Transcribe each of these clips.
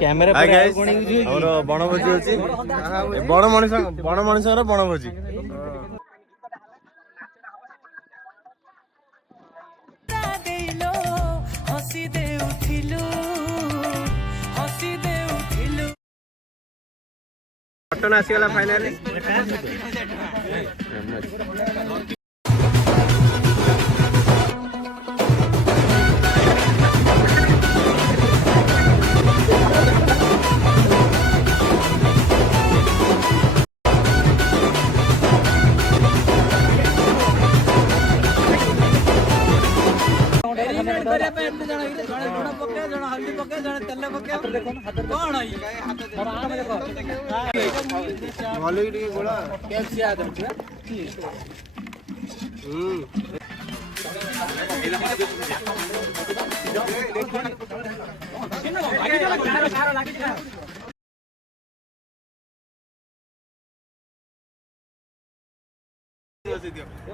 camera और बनभोजी अच्छी बड़ मनीष बनभोजी मटन आसीगला फाइनाली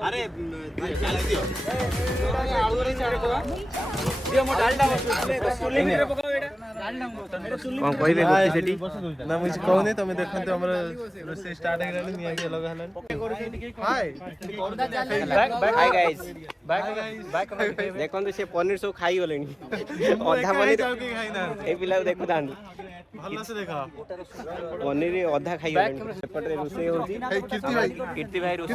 अरे कहूनी तुम देखो रोषे स्टार्ट देखो से पनीर सब खाई गले अधा पनीर पिला देखु भल से देखा पनीर अधा खाई गले सेपटे रोषे होची कीर्ति भाई रोषे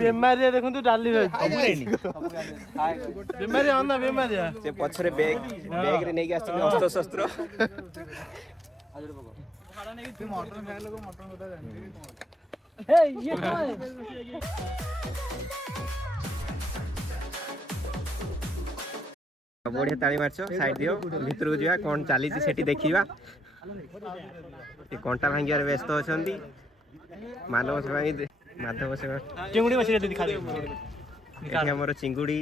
बेमारिया देखो डाली बेमारिया अन्ना बेमारिया से पछरे बैग रे नेकी आछन अस्त्र शस्त्र हे ये बढ़िया ताली मारछ साइड दियो भीतर को जिया कोन चाली सेठी देखिबा ए कंटा भांगियार व्यस्त अछंती मानव सेवा माधव सेवा चिंगुडी मछली दिखा दे एठी हमर चिंगुडी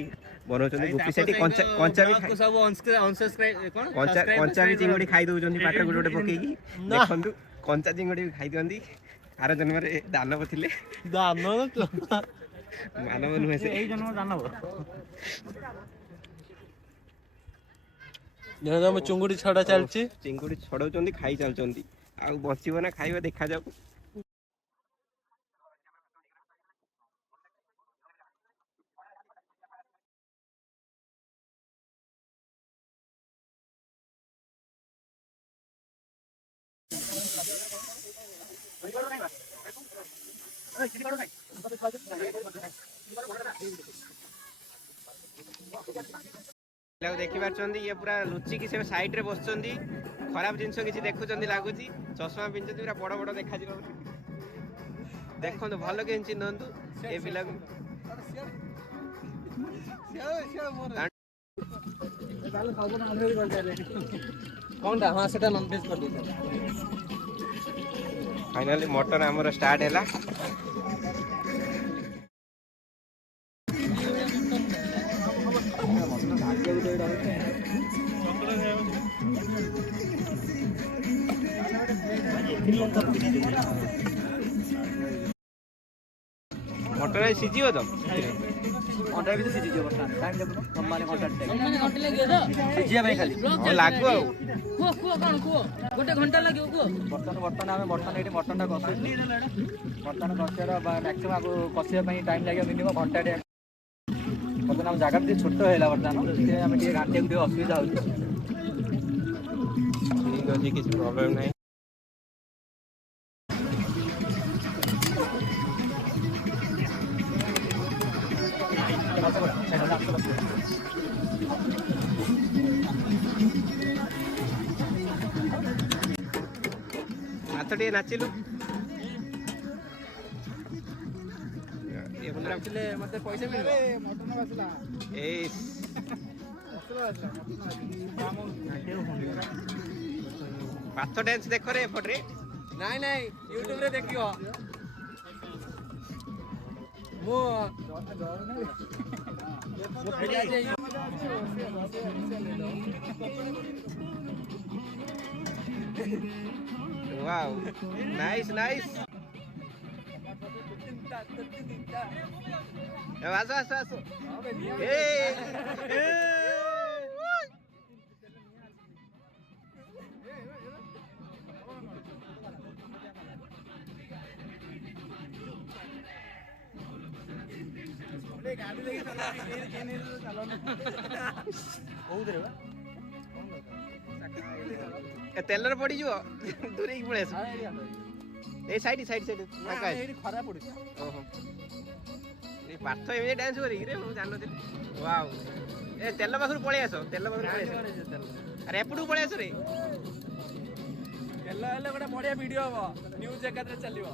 बनौछंती गुपी सेठी कंचा भी सब अनसब्सक्राइब कोन कंचा भी चिंगुडी खाई दउछंती पाटर गुड गुड पकेकी देखंतु कंचा चिंगुडी भी खाई दियंती आर जन्म रे दानव थिले मानव नुहे से ए जन्म दानव जब चिंगुडी छड़ा चलची चिंगुडी छड़ौचंती खाई चलचंती आ बचिबो ना खाइबा देखा जाऊ देखी पार्टी ये पूरा लुचिकी से साइड रे बसचंदी खराब जिनस किसी देखुचंदी लागुची चश्मा पिंचंदी पूरा बड़ बड़ देखा जिवो देखंतु भलो केंची नंदु ए पिला कोनटा हां सेटा नॉन वेज कर दी फाइनली मटन हमर स्टार्ट हैला मटर सीझी तो मटर भी तो सीझी जो बर्तन टाइम देखो कम माने मटर टाइम घंटे लगे तो सीझिया भाई खाली लागो को कोन को गोटे घंटा लागियो को बर्तन हमें बर्तन एठी मटनटा कसे बर्तन कसेरा मैक्सिमम को कसिया पई टाइम लागियो मिनिमम घंटा डे बर्तन हम जगह भी छोट हैला बर्तन से हमें ଟିକେ घंटे को असुविधा हो ठीक है जी किसी प्रॉब्लम नहीं हाथ नाचिलु मत पैसा मिले मटन आसला पाथ डांस देख रे एपटे नाई नाई यूट्यूब रे देखियो मो वाओ नाइस नाइस ଆସ ଆସ ଆସ ତେଲରେ ପଡିଯିବ ଦୂରେଇକି ପଳେଇ ଆସ ଏଇ ସାଇଡ ସାଇଡ ସାଇଡ ଖରା ପଡୁଛି ଓହୋ ଏ ପାଠ ଏମିତି ଡ୍ୟାନ୍ସ କରିକି ରେ ମୁଁ ଜାଣିନଥିଲି ୱାଓ ଏ ତେଲ ପାଖରୁ ପଳେଇ ଆସ ତେଲ ପାଖରୁ ପଳେଇ ଆସ ଆରେ ଏପଟକୁ ପଳେଇ ଆସ ରେ ତେଲ ହେଲେ ଗୋଟେ ବଢିଆ ଭିଡିଓ ହବ ନ୍ୟୁଜ ଏକାଥରେ ଚାଲିବ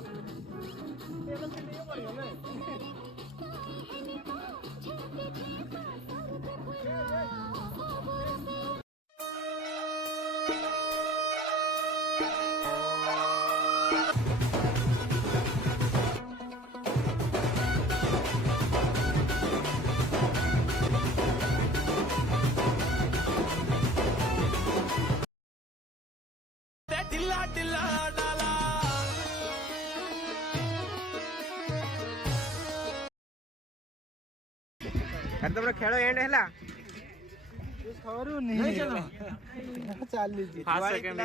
ଆରେ ତମର ଖେଳ ଏଣ୍ଡ ହେଲା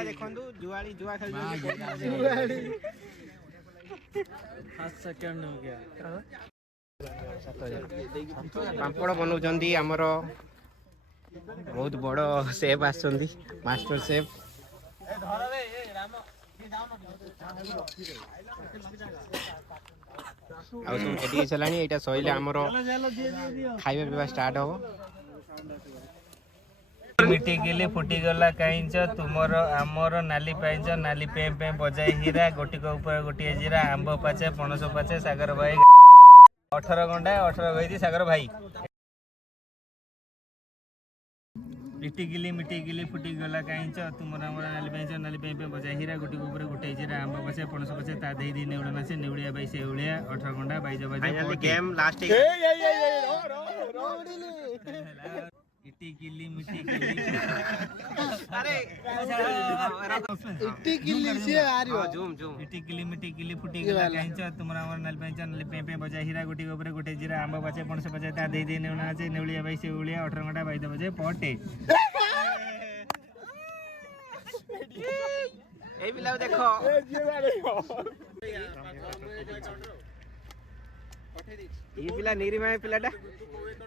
ଦେଖନ୍ତୁ ଜୁଆଳି ଜୁଆ ଖେଳୁଛନ୍ତି ପାମ୍ପଡ଼ ବନଉଛନ୍ତି ଆମର ବହୁତ ବଡ ସେଫ୍ ଆସିଛନ୍ତି ମାଷ୍ଟର ସେଫ୍ ଆଉ ସବୁ ରେଡି ହେଇସାରିଲାଣି ଏଇଟା ସଇଲେ ଆମର ଖାଇବା ପିଇବା ଷ୍ଟାର୍ଟ ହବ ମିଟି ଗିଲି ଫୁଟିଗଲା କାଇଁଚ ତୁମର ଆମର ନାଲି ପାଇଁଚ ନାଲି ପେଁ ପେଁ ବଜାଇ ହୀରା ଗୋଟିକ ଉପରେ ଗୋଟିଏ ଜିରା ଆମ୍ବ ପାଚେ ପଣସ ପାଚେ ସାଗର ଭାଇ 18 ଗଣ୍ଡା 18 ଗଇତି ସାଗର ଭାଇ ମିଟି ଗିଲି ଫୁଟିଗଲା କାଇଁଚ ତୁମର ଆମର ନାଲି ପାଇଁଚ ନାଲି ପେଁ ପେଁ ବଜାଇ ହୀରା ଗୋଟିକ ଉପରେ ଗୋଟିଏ ଜିରା ଆମ୍ବ ପାଚେ ପଣସ ପାଚେ ତା ଦେଇ ଦେଇ ନେଉଳ ନାଚେ ନେଉଳିଆ ବାଇ ସେଉଳିଆ 18 ଗଣ୍ଡା ବାଇଜ ବାଜେ ଗେମ୍ ଲାଷ୍ଟ इटी गिल्ली मिट्टी गिल्ली अरे इट्टी गिल्ली से आ रही हो जूम जूम इटी गिल्ली मिट्टी गिल्ली फुटी गला कांच तुमरा हमर नाल पेंच नाल पे पे बजा हीरा गुटी ऊपर गुटे जीरा आंबा बचे पणस बचे ता देई देई नेउना আছে नेउलिया भाई से उलिया 18 घंटा बाई बजे पटे ए बिलाव देखो ये पिला निरीमाय पिलाटा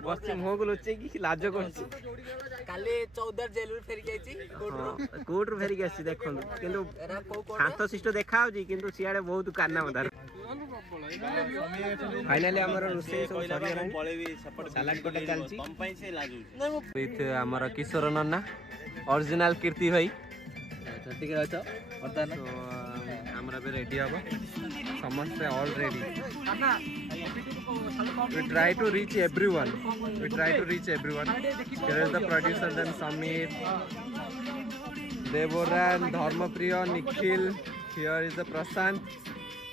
बस मुह को लुचे की लाज करछि काले 14 जेल फेरी जाईची कोर्ट रो फेरी गछि देखन किंतु शांत शिष्ट देखा होजी किंतु सियाडे बहुत कान्ना मदार फाइनली हमर रुसे सब सरी गलानी सलाड कोटा चलछि विथ हमर किशोर नन्ना ओरिजिनल कीर्ति भाई ठीक है अच्छा बता ना हमरा बे रेडी हबो समस्त all ready we try to reach everyone here is the producer then Samir Devoran Dharmapriya Nikhil here is the Prashant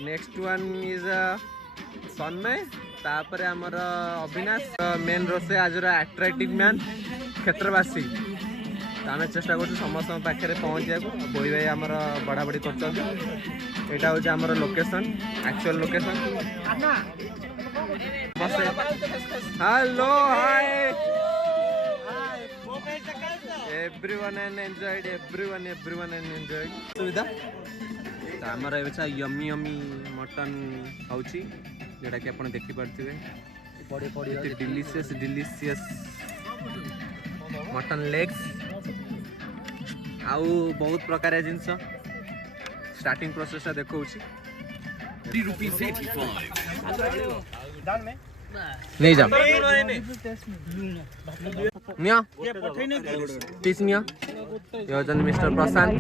next one is Sanmay तापर हमर अविनाश मेन रोसे आज अट्रैक्टिव मैन क्षेत्रवासी आम चेष्टा कर समस्त पाखे पहुँच जाए बोई भाई आम बढ़ा बढ़ी कर यहाँ हूँ location actual location hello hi everyone enjoyed सुविधा आमर एवं यमी यमी मटन होची जोटा कि आप देखी पार्थिवे डिलीशियस मटन लेग्स आउ बहुत प्रकार जिनस स्टार्टिंग प्रोसेस देखा नहीं जा पीस मिस्टर प्रशांत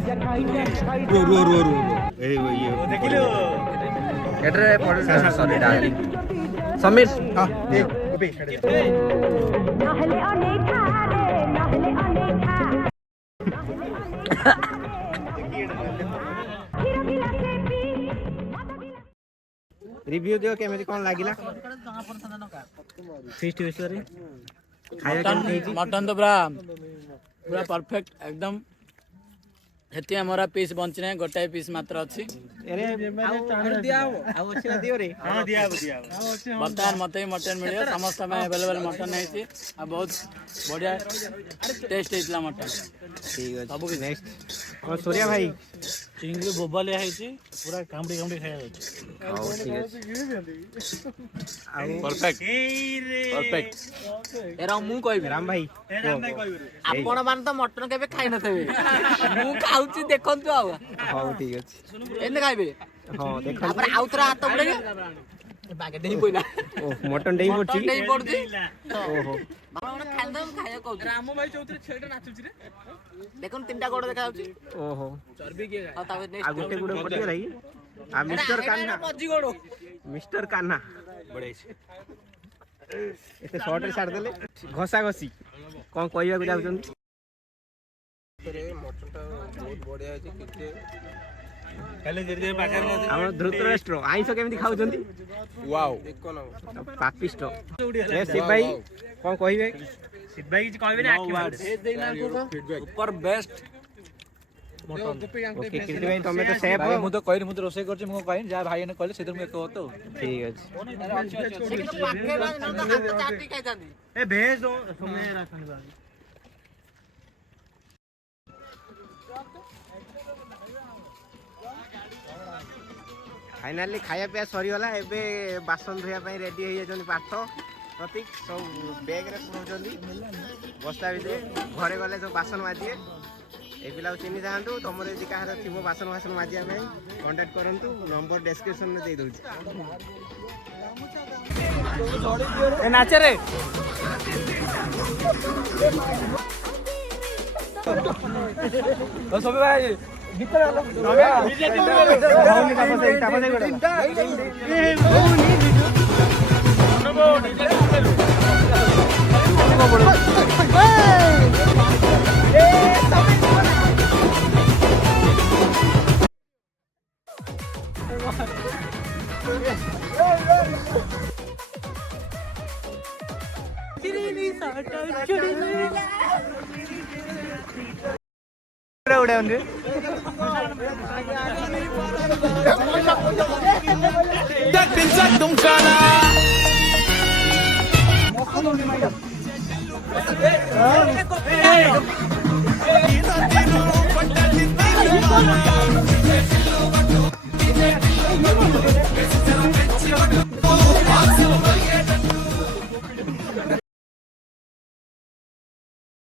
समीर रिव्यू दियो केमिति कोन लागिला फीस्ट विषय खाया केमिति मटन तो पूरा परफेक्ट एकदम हेती हमारा पीस बंचने गोटाए पीस मात्र अच्छी अरे ଆଉ ଅଛି ନା ଦିଅ ରେ बर्तमान मत भी मटन मिले समस्त अवेलेबल मटन है बहुत बढ़िया टेस्ट होता मटन ठीक ଅଛି ସବୁ ନେକ୍ସଟ କଣ ସୂର୍ୟା ଭାଇ चिंगड़ी बोबालिया है पूरा कामड़ी कामड़ी खाया ହଉ ଠିକ ଅଛି ଆଉ परफेक्ट एरा मु कहबी ରାମ ଭାଇ आपण मान तो मटन केबे खाइ नथबे मु खाउची देखंतु आउ ହଉ ଠିକ ଅଛି एने खाइबे ହଁ ଦେଖ तापर आउतरा हाथ पड़े बागे देही पइला ଓ ମଟନ ଡେଇ ପଡୁଛି मटन नहीं पड़जी ଓହୋ बाबा मन खाइल दम खाया कहू राम भाई चौधरी छेड़ नाचुची रे देखन तीनटा गोड़ देखा जाउची ଓହୋ चर्बी के आ तावे ଆଉ ଗୋଟେ ଗୁଡ଼ ପଡ଼ିଗଲା କି ଆଉ ମିଷ୍ଟର କାହ୍ନା मजी गोड़ ମିଷ୍ଟର କାହ୍ନା ଏତେ ସର୍ଟରେ ଛାଡ଼ିଦେଲେ ଘଷା ଘଷି କ'ଣ କହିବାକୁ ଯାଉଛନ୍ତି ଆମର ଧୃତରାଷ୍ଟ୍ର ଆଇଁଷ କେମିତି ଖାଉଛନ୍ତି ପାପିଷ୍ଟ ଏ ଶିବ ଭାଇ କ'ଣ କହିବେ ଶିବ ଭାଇ କିଛି କହିବେନି ऊपर बेस्ट ଓକେ କୀର୍ତ୍ତି ଭାଇ ତମେ ତ ସେଫ୍ ମୁଁ ତ କହିନି ମୁଁ ତ ରୋଷେଇ କରୁଛି ମୁଁ କହିନି ଯାହା ଭାଇ ଏନେ କହିଲେ ସେଥିରେ ମୁଁ ଏକ ତ ଠିକ ଅଛି पाखे बाग न तो हाथ चाटी खाइ जांदी ए भेज दो तुम्हें राखन बा फाइनाली खाया पिया सरीगला ଏବେ ବାସନ ଧୋଇବା ପାଇଁ ରେଡି ହେଇଯାଇଛନ୍ତି ପାଠ ପ୍ରତୀକ ସବୁ ବ୍ୟାଗରେ ପୁରଉଛନ୍ତି ବସ୍ତା ଭିତରେ ଘରେ ଗଲେ ସବୁ ବାସନ ମାଜିବେ এই ପିଲାକୁ ଚିହ୍ନି ଯାଆନ୍ତୁ ତମର ଯଦି କାହାର ଥିବ ବାସନ ବାସନ ମାଜିବା ପାଇଁ କଣ୍ଟାକ୍ଟ କରନ୍ତୁ ନମ୍ବର ଡେସ୍କ୍ରିପସନରେ ଦେଇ ଦଉଛି ए नाचे रे ସବୁ ଭାଇ ଭିତରେ उड़े होंगे तुम